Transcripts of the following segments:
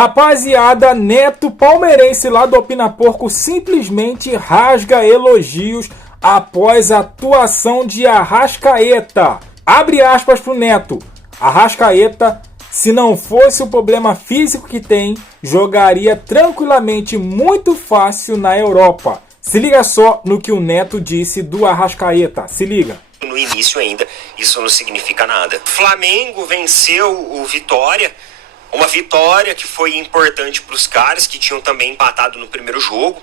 Rapaziada, Neto, palmeirense lá do Opina Porco, simplesmente rasga elogios após a atuação de Arrascaeta. Abre aspas pro Neto. Arrascaeta, se não fosse o problema físico que tem, jogaria tranquilamente muito fácil na Europa. Se liga só no que o Neto disse do Arrascaeta. Se liga. No início ainda, isso não significa nada. Flamengo venceu o Vitória. Uma vitória que foi importante para os caras que tinham também empatado no primeiro jogo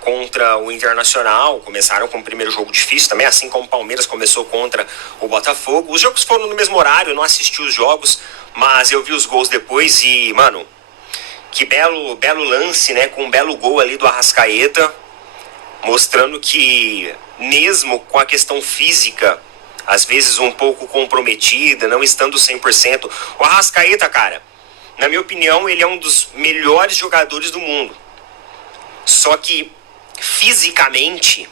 contra o Internacional. Começaram com o primeiro jogo difícil também, assim como o Palmeiras começou contra o Botafogo. Os jogos foram no mesmo horário, eu não assisti os jogos, mas eu vi os gols depois e, mano, que belo lance, né? Com um belo gol ali do Arrascaeta, mostrando que mesmo com a questão física, às vezes um pouco comprometida, não estando 100%, o Arrascaeta, cara, na minha opinião, ele é um dos melhores jogadores do mundo. Só que, fisicamente,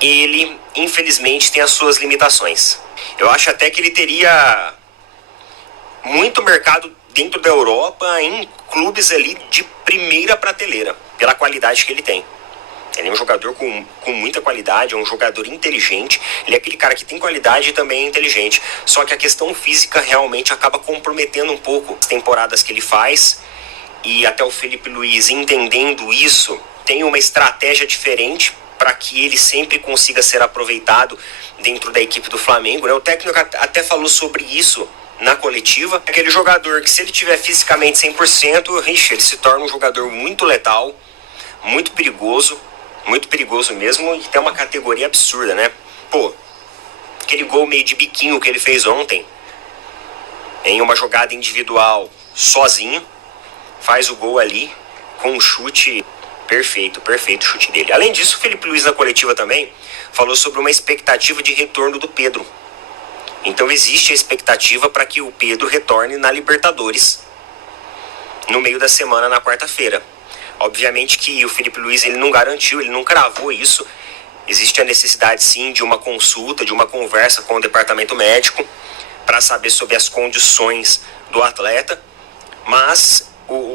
ele, infelizmente, tem as suas limitações. Eu acho até que ele teria muito mercado dentro da Europa, em clubes ali de primeira prateleira, pela qualidade que ele tem. Ele é um jogador com muita qualidade, é um jogador inteligente. Ele é aquele cara que tem qualidade e também é inteligente. Só que a questão física realmente acaba comprometendo um pouco as temporadas que ele faz. E até o Felipe Luiz, entendendo isso, tem uma estratégia diferente para que ele sempre consiga ser aproveitado dentro da equipe do Flamengo, né? O técnico até falou sobre isso na coletiva. Aquele jogador que, se ele tiver fisicamente 100%, ele se torna um jogador muito letal, muito perigoso mesmo, e tem uma categoria absurda, né? Pô, aquele gol meio de biquinho que ele fez ontem, em uma jogada individual, sozinho, faz o gol ali, com um chute perfeito o chute dele. Além disso, o Felipe Luiz na coletiva também falou sobre uma expectativa de retorno do Pedro. Então existe a expectativa para que o Pedro retorne na Libertadores, no meio da semana, na quarta-feira. Obviamente que o Felipe Luiz, ele não garantiu, ele não cravou isso. Existe a necessidade, sim, de uma consulta, de uma conversa com o departamento médico para saber sobre as condições do atleta. Mas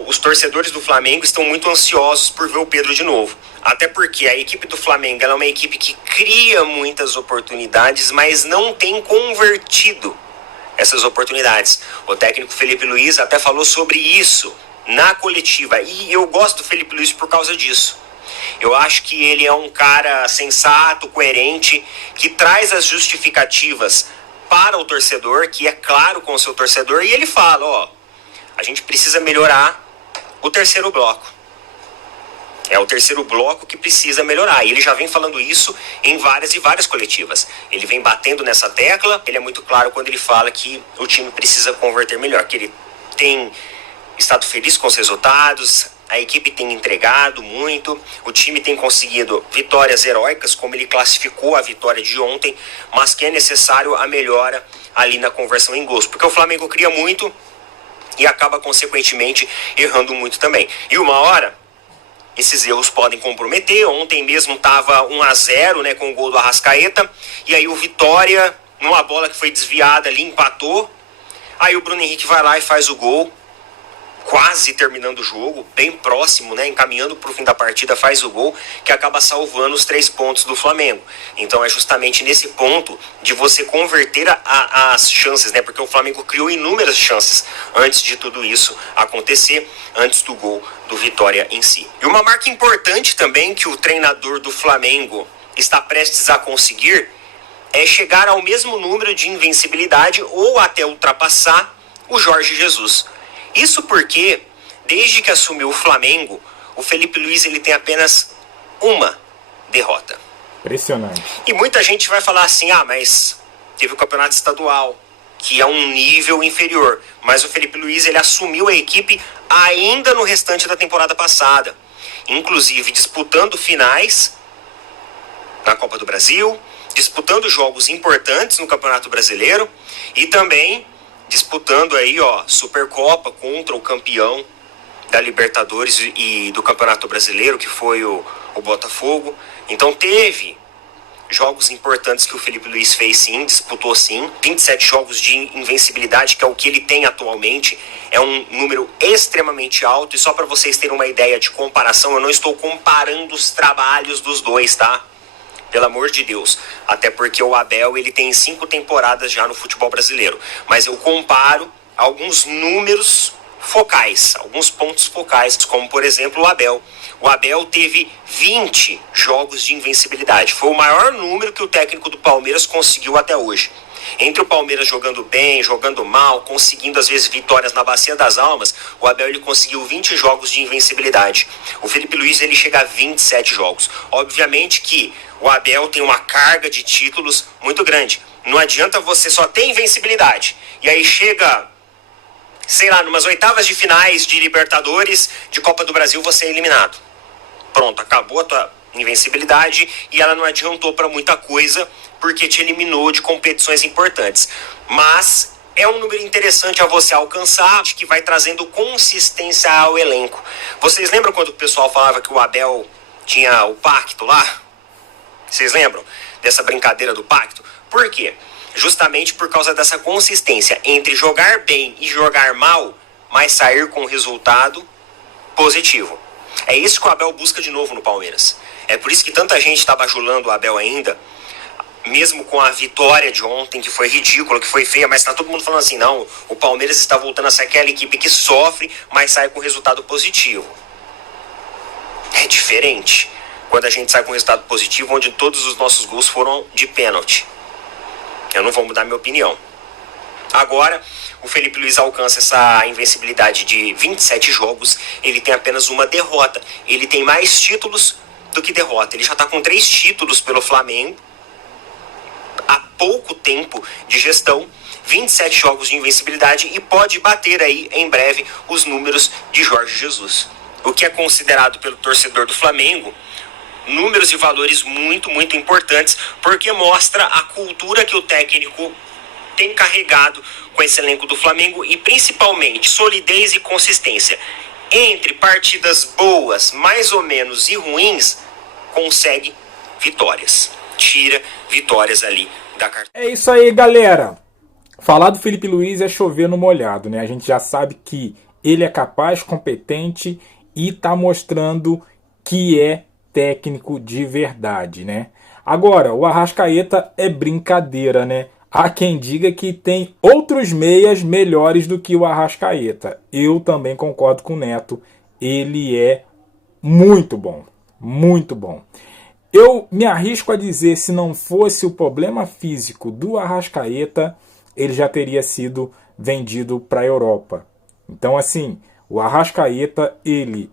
os torcedores do Flamengo estão muito ansiosos por ver o Pedro de novo. Até porque a equipe do Flamengo, ela é uma equipe que cria muitas oportunidades, mas não tem convertido essas oportunidades. O técnico Felipe Luiz até falou sobre isso na coletiva, e eu gosto do Felipe Luiz por causa disso. Eu acho que ele é um cara sensato, coerente, que traz as justificativas para o torcedor, que é claro com o seu torcedor, e ele fala, ó, a gente precisa melhorar o terceiro bloco. É o terceiro bloco que precisa melhorar. E ele já vem falando isso em várias e várias coletivas. Ele vem batendo nessa tecla. Ele é muito claro quando ele fala que o time precisa converter melhor, que ele tem estado feliz com os resultados, a equipe tem entregado muito, o time tem conseguido vitórias heróicas, como ele classificou a vitória de ontem, mas que é necessário a melhora ali na conversão em gols, porque o Flamengo cria muito e acaba, consequentemente, errando muito também. E uma hora, esses erros podem comprometer. Ontem mesmo estava 1-0, né, com o gol do Arrascaeta, e aí o Vitória, numa bola que foi desviada ali, empatou. Aí o Bruno Henrique vai lá e faz o gol, quase terminando o jogo, bem próximo, né, encaminhando para o fim da partida, faz o gol, que acaba salvando os 3 pontos do Flamengo. Então é justamente nesse ponto de você converter as chances, né, porque o Flamengo criou inúmeras chances antes de tudo isso acontecer, antes do gol do Vitória em si. E uma marca importante também que o treinador do Flamengo está prestes a conseguir é chegar ao mesmo número de invencibilidade ou até ultrapassar o Jorge Jesus. Isso porque, desde que assumiu o Flamengo, o Felipe Luiz, ele tem apenas uma derrota. Impressionante. E muita gente vai falar assim, mas teve o campeonato estadual, que é um nível inferior. Mas o Felipe Luiz, ele assumiu a equipe ainda no restante da temporada passada. Inclusive disputando finais na Copa do Brasil, disputando jogos importantes no Campeonato Brasileiro e também disputando aí, Supercopa contra o campeão da Libertadores e do Campeonato Brasileiro, que foi o Botafogo. Então teve jogos importantes que o Felipe Luiz fez, sim, disputou sim. 27 jogos de invencibilidade, que é o que ele tem atualmente, é um número extremamente alto. E só para vocês terem uma ideia de comparação, eu não estou comparando os trabalhos dos dois, tá? Pelo amor de Deus. Até porque o Abel, ele tem 5 temporadas já no futebol brasileiro. Mas eu comparo alguns números focais, alguns pontos focais, como por exemplo o Abel. O Abel teve 20 jogos de invencibilidade. Foi o maior número que o técnico do Palmeiras conseguiu até hoje. Entre o Palmeiras jogando bem, jogando mal, conseguindo às vezes vitórias na Bacia das Almas, o Abel ele conseguiu 20 jogos de invencibilidade. O Felipe Luiz ele chega a 27 jogos. Obviamente que o Abel tem uma carga de títulos muito grande. Não adianta você só ter invencibilidade e aí chega, sei lá, numas oitavas de finais de Libertadores, de Copa do Brasil, você é eliminado. Pronto, acabou a tua invencibilidade e ela não adiantou para muita coisa porque te eliminou de competições importantes. Mas é um número interessante a você alcançar, que vai trazendo consistência ao elenco. Vocês lembram quando o pessoal falava que o Abel tinha o pacto lá? Vocês lembram dessa brincadeira do pacto? Por quê? Justamente por causa dessa consistência entre jogar bem e jogar mal, mas sair com resultado positivo. É isso que o Abel busca de novo no Palmeiras. É por isso que tanta gente está bajulando o Abel ainda, mesmo com a vitória de ontem, que foi ridícula, que foi feia, mas está todo mundo falando assim, não, o Palmeiras está voltando a ser aquela equipe que sofre, mas sai com resultado positivo. É diferente quando a gente sai com resultado positivo, onde todos os nossos gols foram de pênalti. Eu não vou mudar minha opinião. Agora, o Felipe Luiz alcança essa invencibilidade de 27 jogos, ele tem apenas uma derrota. Ele tem mais títulos do que derrota. Ele já está com 3 títulos pelo Flamengo, há pouco tempo de gestão, 27 jogos de invencibilidade e pode bater aí em breve os números de Jorge Jesus. O que é considerado pelo torcedor do Flamengo números e valores muito, muito importantes, porque mostra a cultura que o técnico tem carregado com esse elenco do Flamengo e principalmente solidez e consistência. Entre partidas boas, mais ou menos, e ruins, consegue vitórias. Tira vitórias ali da carteira. É isso aí, galera. Falar do Felipe Luiz é chover no molhado, né? A gente já sabe que ele é capaz, competente e tá mostrando que é técnico de verdade, né? Agora, o Arrascaeta é brincadeira, né? Há quem diga que tem outros meias melhores do que o Arrascaeta. Eu também concordo com o Neto. Ele é muito bom. Muito bom. Eu me arrisco a dizer, se não fosse o problema físico do Arrascaeta, ele já teria sido vendido para a Europa. Então, assim, o Arrascaeta, ele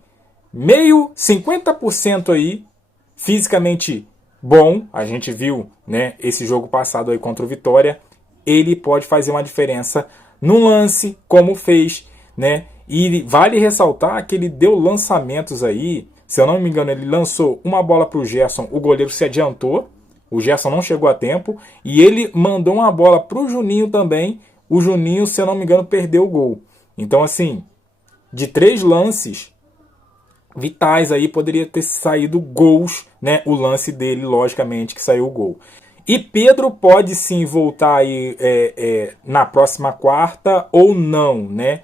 meio 50% aí, fisicamente bom, a gente viu, né, esse jogo passado aí contra o Vitória, ele pode fazer uma diferença num lance, como fez, né, e vale ressaltar que ele deu lançamentos aí, se eu não me engano, ele lançou uma bola para o Gerson, o goleiro se adiantou, o Gerson não chegou a tempo, e ele mandou uma bola para o Juninho também, o Juninho, se eu não me engano, perdeu o gol. Então, assim, de 3 lances vitais aí, poderia ter saído gols, né? O lance dele, logicamente, que saiu o gol. E Pedro pode sim voltar aí na próxima quarta ou não, né?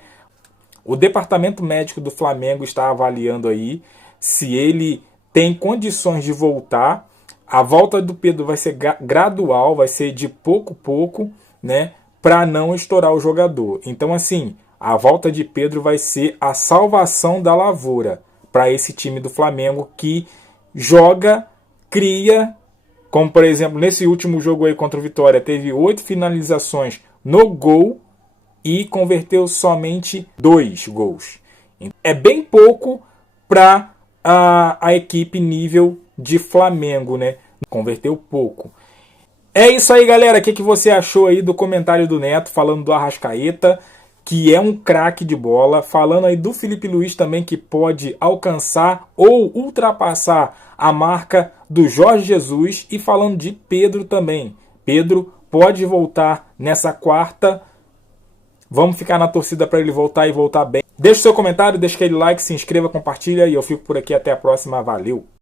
O departamento médico do Flamengo está avaliando aí se ele tem condições de voltar. A volta do Pedro vai ser gradual, vai ser de pouco a pouco, né? Para não estourar o jogador. Então, assim, a volta de Pedro vai ser a salvação da lavoura para esse time do Flamengo que joga, cria, como por exemplo nesse último jogo aí contra o Vitória, teve 8 finalizações no gol e converteu somente 2 gols. É bem pouco para a equipe nível de Flamengo, né? Converteu pouco. É isso aí, galera. O que você achou aí do comentário do Neto falando do Arrascaeta, que é um craque de bola, falando aí do Felipe Luiz também, que pode alcançar ou ultrapassar a marca do Jorge Jesus, e falando de Pedro também. Pedro pode voltar nessa quarta. Vamos ficar na torcida para ele voltar e voltar bem. Deixe seu comentário, deixe aquele like, se inscreva, compartilha, e eu fico por aqui. Até a próxima. Valeu!